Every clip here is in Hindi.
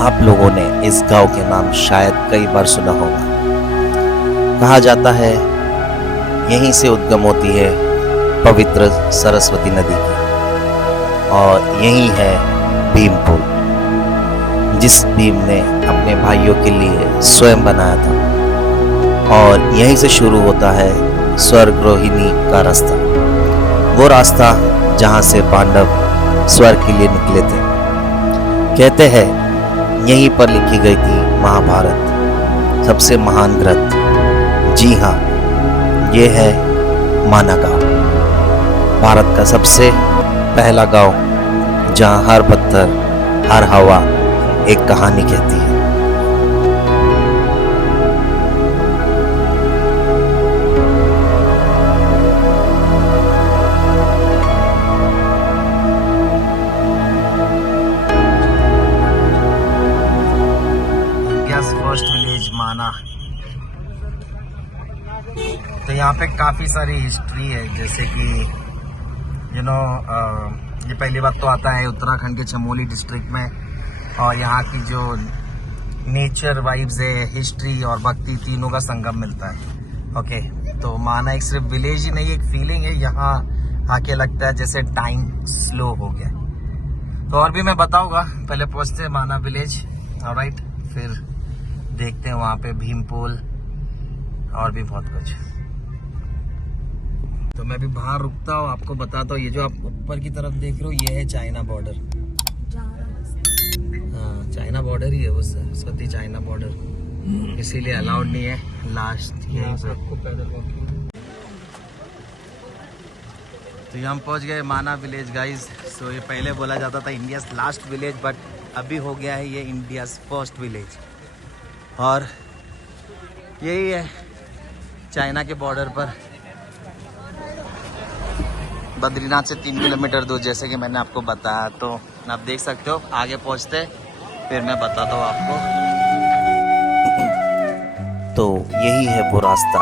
आप लोगों ने इस गांव के नाम शायद कई बार सुना होगा। कहा जाता है यहीं से उद्गम होती है पवित्र सरस्वती नदी की, और यही है भीम पुल, जिस भीम ने अपने भाइयों के लिए स्वयं बनाया था। और यहीं से शुरू होता है स्वर्गरोहिणी का रास्ता, वो रास्ता जहाँ से पांडव स्वर्ग के लिए निकले थे। कहते हैं यहीं पर लिखी गई थी महाभारत, सबसे महान ग्रंथ। जी हाँ, ये है माना गांव, भारत का सबसे पहला गांव, जहाँ हर पत्थर हर हवा एक कहानी कहती है। फर्स्ट विलेज माना। तो यहाँ पे काफ़ी सारी हिस्ट्री है, जैसे कि ये पहली बात तो आता है उत्तराखंड के चमोली डिस्ट्रिक्ट में, और यहाँ की जो नेचर वाइब्स है, हिस्ट्री और भक्ति, तीनों का संगम मिलता है। ओके, तो माना एक सिर्फ विलेज ही नहीं, एक फीलिंग है। यहाँ आके लगता है जैसे टाइम स्लो हो गया। तो और भी मैं बताऊंगा, पहले पहुँचते हैं माना विलेज। ऑलराइट, फिर देखते हैं वहाँ पे भीम पुल और भी बहुत कुछ। तो मैं भी बाहर रुकता हूँ, आपको बताता हूँ। ये जो आप ऊपर की तरफ देख रहे हो, ये है चाइना बॉर्डर। हाँ, चाइना बॉर्डर ही है वो, सरस्वती चाइना बॉर्डर, इसीलिए अलाउड नहीं है लास्ट यहीं पे। आपको पैदल वॉकिंग। तो ये हम पहुँच गए माना विलेज गाइज। सो ये पहले बोला जाता था इंडियाज लास्ट विलेज, बट अभी हो गया है ये इंडियाज फर्स्ट विलेज। और यही है चाइना के बॉर्डर पर, बद्रीनाथ से 3 किलोमीटर दूर, जैसे कि मैंने आपको बताया। तो आप देख सकते हो, आगे पहुंचते फिर मैं बताता हूँ आपको। तो यही है वो रास्ता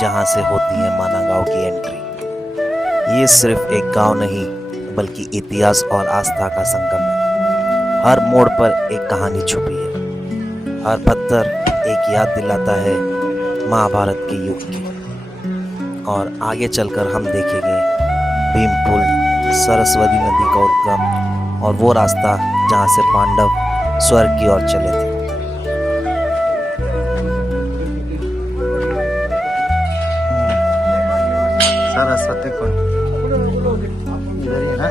जहाँ से होती है माना गांव की एंट्री। ये सिर्फ एक गांव नहीं, बल्कि इतिहास और आस्था का संगम है। हर मोड़ पर एक कहानी छुपी है, हर पत्थर एक याद दिलाता है महाभारत के युग की। और आगे चलकर हम देखेंगे भीम पुल, सरस्वती नदी का उद्गम, और वो रास्ता जहाँ से पांडव स्वर्ग की ओर चले थे। सरस्वती कुंड इधर ही है ना।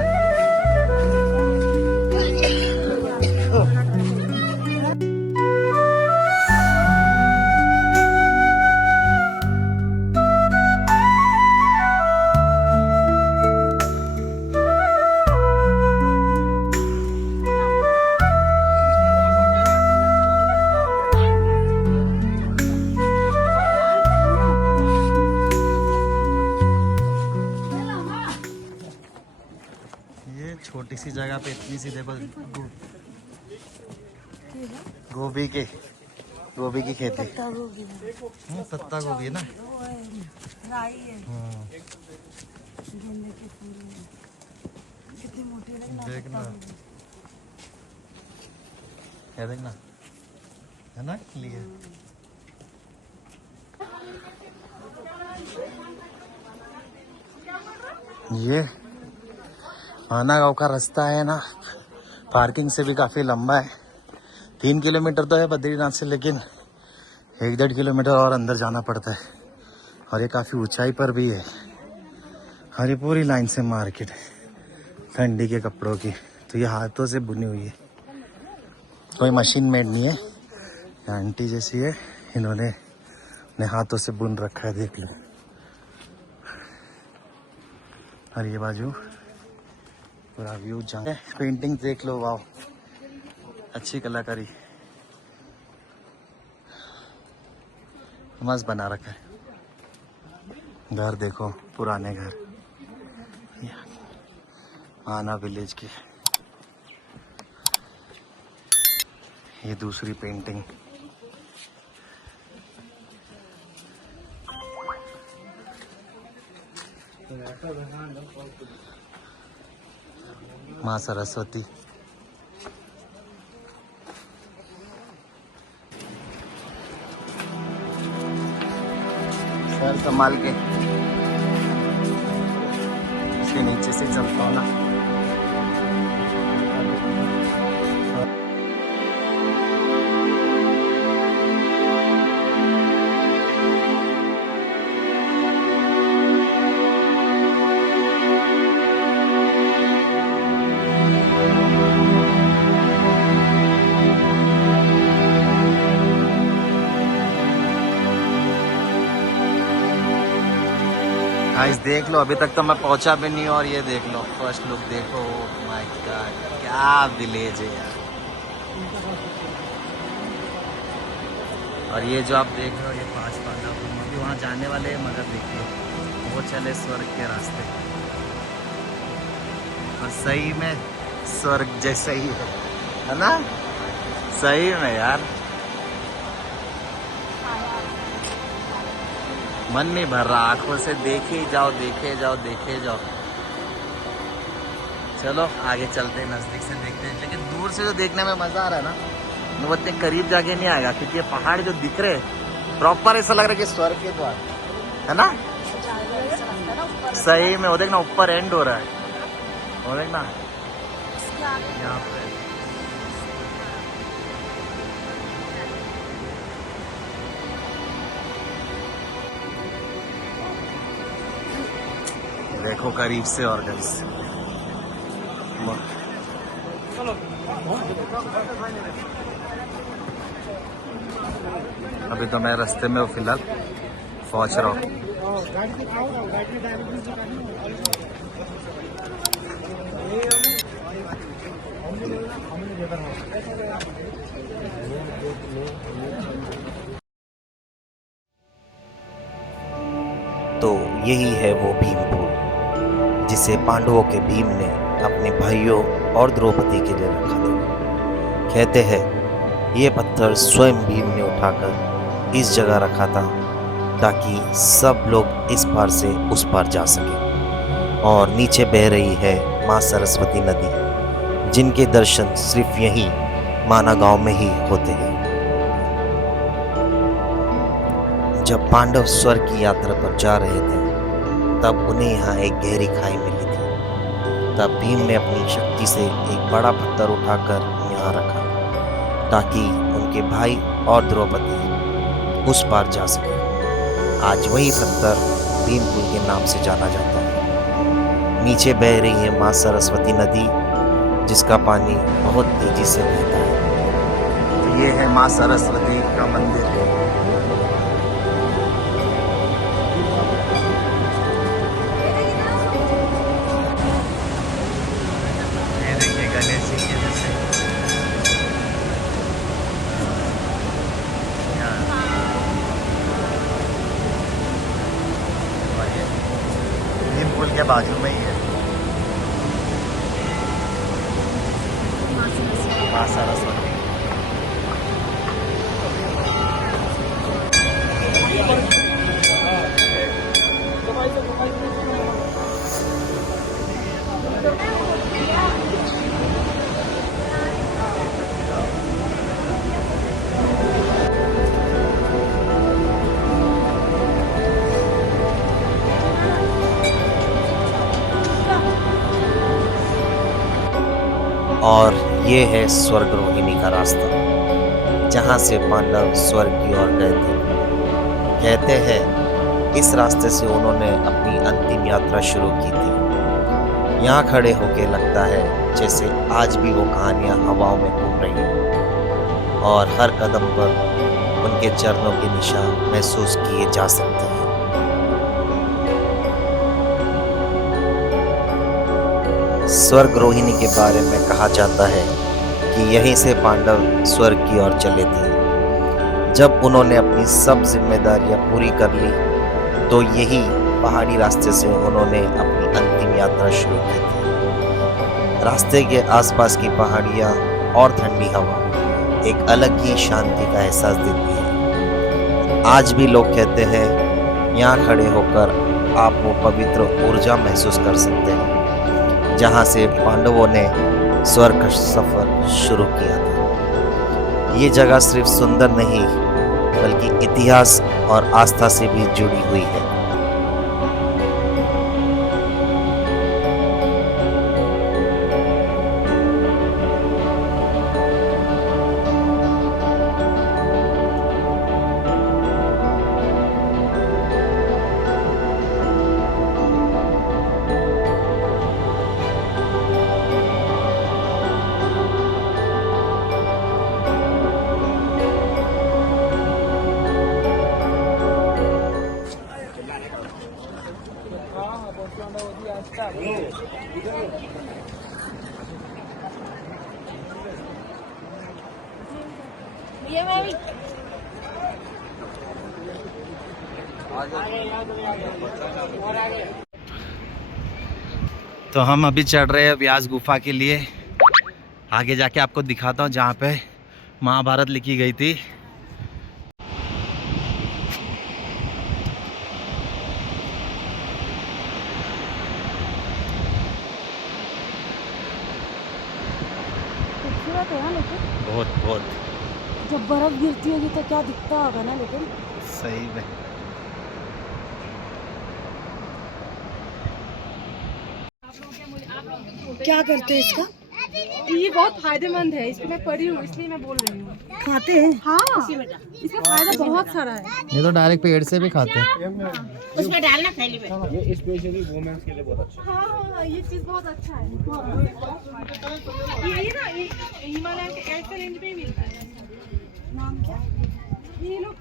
छोटी सी जगह पे इतनी सी, देखो गोभी की खेती। पत्ता गोभी है ना। देखना, क्या देखना है ना लिए। ये माना गांव का रास्ता है ना, पार्किंग से भी काफ़ी लंबा है। 3 किलोमीटर तो है बद्रीनाथ से, लेकिन 1-1.5 किलोमीटर और अंदर जाना पड़ता है। और ये काफ़ी ऊंचाई पर भी है। और ये पूरी लाइन से मार्केट है ठंडी के कपड़ों की। तो ये हाथों से बुनी हुई है, कोई मशीन मेड नहीं है। आंटी जैसी है, इन्होंने अपने हाथों से बुन रखा है, देख लो। और ये बाजू पूरा व्यू जहाँ पेंटिंग देख लो, वाह अच्छी कलाकारी, मस्त बना रखा है। घर देखो, पुराने घर, माना विलेज की। ये दूसरी पेंटिंग, माँ सरस्वती। संभाल के, इसके नीचे से चलता हूँ ना। गाइस देख लो, अभी तक तो मैं पहुंचा भी नहीं हूँ और ये देख लो फर्स्ट लुक देखो। माय गॉड, क्या विलेज है यार। और ये जो आप देख रहे हो ये 5 पांडव, हम अभी वहाँ जाने वाले हैं, मगर देखिए वो चले स्वर्ग के रास्ते। और सही में स्वर्ग जैसा ही है ना, सही में यार। मन नहीं भर रहा, आंखों से देखे जाओ देखे जाओ देखे जाओ। चलो आगे चलते हैं, नजदीक से देखते हैं। लेकिन दूर से जो देखने में मजा आ रहा है ना, वो इतने करीब जाके नहीं आएगा, क्योंकि ये पहाड़ जो दिख रहे प्रॉपर ऐसा लग रहा है कि स्वर्ग के द्वार है ना। सही में वो देखना ऊपर एंड हो रहा है, वो देखना यहाँ पे। देखो करीब से और करीब से। अभी तो मैं रास्ते में हूँ, फिलहाल पहुंच रहा हूँ। तो यही है वो भीमपुर जिसे पांडवों के भीम ने अपने भाइयों और द्रौपदी के लिए रखा था। कहते हैं ये पत्थर स्वयं भीम ने उठाकर इस जगह रखा था ताकि सब लोग इस पार से उस पार जा सके। और नीचे बह रही है माँ सरस्वती नदी, जिनके दर्शन सिर्फ यहीं माना गांव में ही होते हैं। जब पांडव स्वर्ग की यात्रा पर जा रहे थे तब उन्हें यहाँ एक गहरी खाई मिली थी। तब भीम ने अपनी शक्ति से एक बड़ा पत्थर उठाकर यहाँ रखा ताकि उनके भाई और द्रौपदी उस पार जा सके। आज वही पत्थर भीमपुर के नाम से जाना जाता है। नीचे बह रही है माँ सरस्वती नदी, जिसका पानी बहुत तेजी से बहता है। ये है माँ सरस्वती का मंदिर। ये देखिए गणेश जी के जैसे। भीमपुर के बाजू में ही है माँ सरस्वती। और ये है स्वर्ग रोहिणी का रास्ता, जहाँ से पांडव स्वर्ग की ओर गए थे। कहते हैं इस रास्ते से उन्होंने अपनी अंतिम यात्रा शुरू की थी। यहाँ खड़े होके लगता है जैसे आज भी वो कहानियाँ हवाओं में घूम रही हैं और हर कदम पर उनके चरणों के निशान महसूस किए जा सकते हैं। स्वर्ग रोहिणी के बारे में कहा जाता है कि यहीं से पांडव स्वर्ग की ओर चले थे। जब उन्होंने अपनी सब जिम्मेदारियां पूरी कर ली तो यही पहाड़ी रास्ते से उन्होंने अपनी अंतिम यात्रा शुरू की थी। रास्ते के आसपास की पहाड़ियां और ठंडी हवा एक अलग ही शांति का एहसास देती है। आज भी लोग कहते हैं यहाँ खड़े होकर आप वो पवित्र ऊर्जा महसूस कर सकते हैं जहाँ से पांडवों ने स्वर्ग का सफर शुरू किया था। ये जगह सिर्फ सुंदर नहीं बल्कि इतिहास और आस्था से भी जुड़ी हुई है। ये मैं भी तो हम अभी चढ़ रहे हैं व्यास गुफा के लिए। आगे जाके आपको दिखाता हूँ जहाँ पे महाभारत लिखी गई थी। खूबसूरत है ना, लेकिन बहुत बहुत जब बर्फ गिरती होगी तो क्या दिखता होगा ना। लेकिन सही में क्या करते हैं इसका? ये बहुत फायदेमंद है, इसको मैं पढ़ी हूँ इसलिए मैं बोल रही हूँ। खाते हैं? हाँ, इसका फायदा बहुत सारा है। ये तो डायरेक्ट पेड़ से भी खाते हैं। उसमें डालना थैली में। ये स्पेशली वुमेन्स के लिए बहुत अच्छा है। हाँ, ये चीज बहुत अच्छा है। ये ना हिमालय के ऐसे रेंज में ही मिलता है। नाम क्या? ये लोग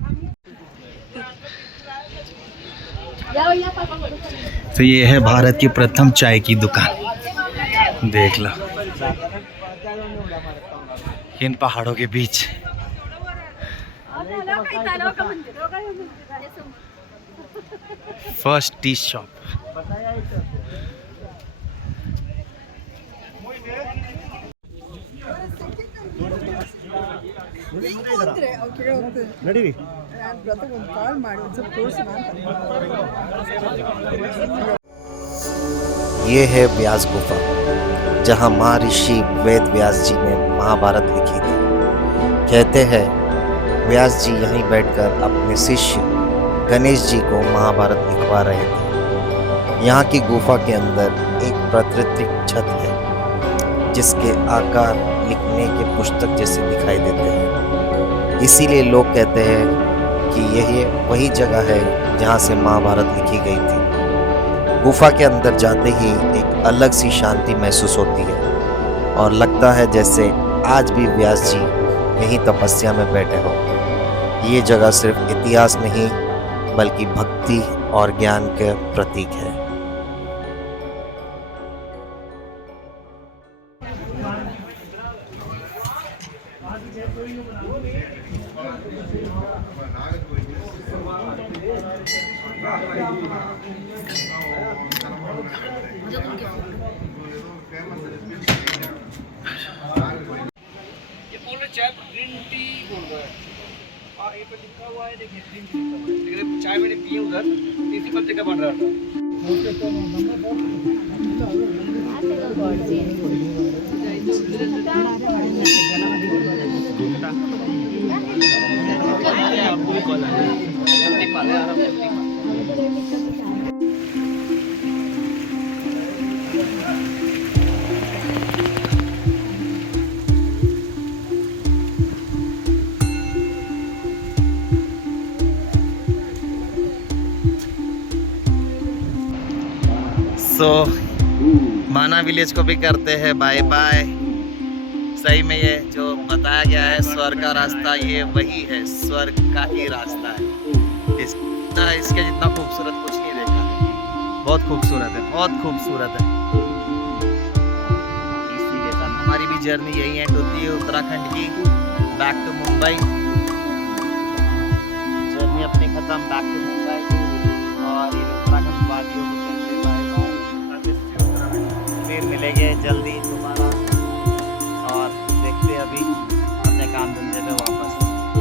तो ये है भारत की प्रथम चाय की दुकान। देख लो इन पहाड़ों के बीच। First tea shop. ನಡೀರಿ. ये है व्यास गुफा, जहाँ महर्षि वेद व्यास जी ने महाभारत लिखी थी। कहते हैं व्यास जी यहीं बैठकर अपने शिष्य गणेश जी को महाभारत लिखवा रहे थे। यहाँ की गुफा के अंदर एक प्राकृतिक छत है जिसके आकार लिखने के पुस्तक जैसे दिखाई देते हैं। इसीलिए लोग कहते हैं कि यही वही जगह है जहाँ से महाभारत लिखी गई थी। गुफा के अंदर जाते ही एक अलग सी शांति महसूस होती है और लगता है जैसे आज भी व्यास जी यहीं तपस्या में बैठे हो। ये जगह सिर्फ इतिहास नहीं बल्कि भक्ति और ज्ञान के प्रतीक है। ग्रीन टी बोल रहा है। ये पे लिखा हुआ है, देखिए ग्रीन टी लिखा हुआ है। लेकिन चाय मैंने पी उधर, इसी पत्ते का बन रहा था। सो माना विलेज को भी करते हैं बाय बाय। सही में ये जो बताया गया है स्वर्ग का रास्ता, ये वही है, स्वर्ग का ही रास्ता है। इसके जितना खूबसूरत कुछ नहीं देखा। बहुत खूबसूरत है, बहुत खूबसूरत है। इसी के साथ हमारी भी जर्नी यही एंड होती है उत्तराखंड की। बैक टू मुंबई जर्नी अपनी खत्म। बैक टू मुंबई और ये उत्तराखंड वादियों को कहते हैं बाय बाय। फिर मिलेंगे जल्दी दोबारा और देखते अभी अपने काम धंधे पे वापस।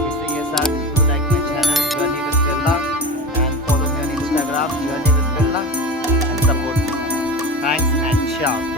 इसी के साथ do like my channel journey with Birla and follow me on Instagram journey with Birla and support me. Thanks and चाओ।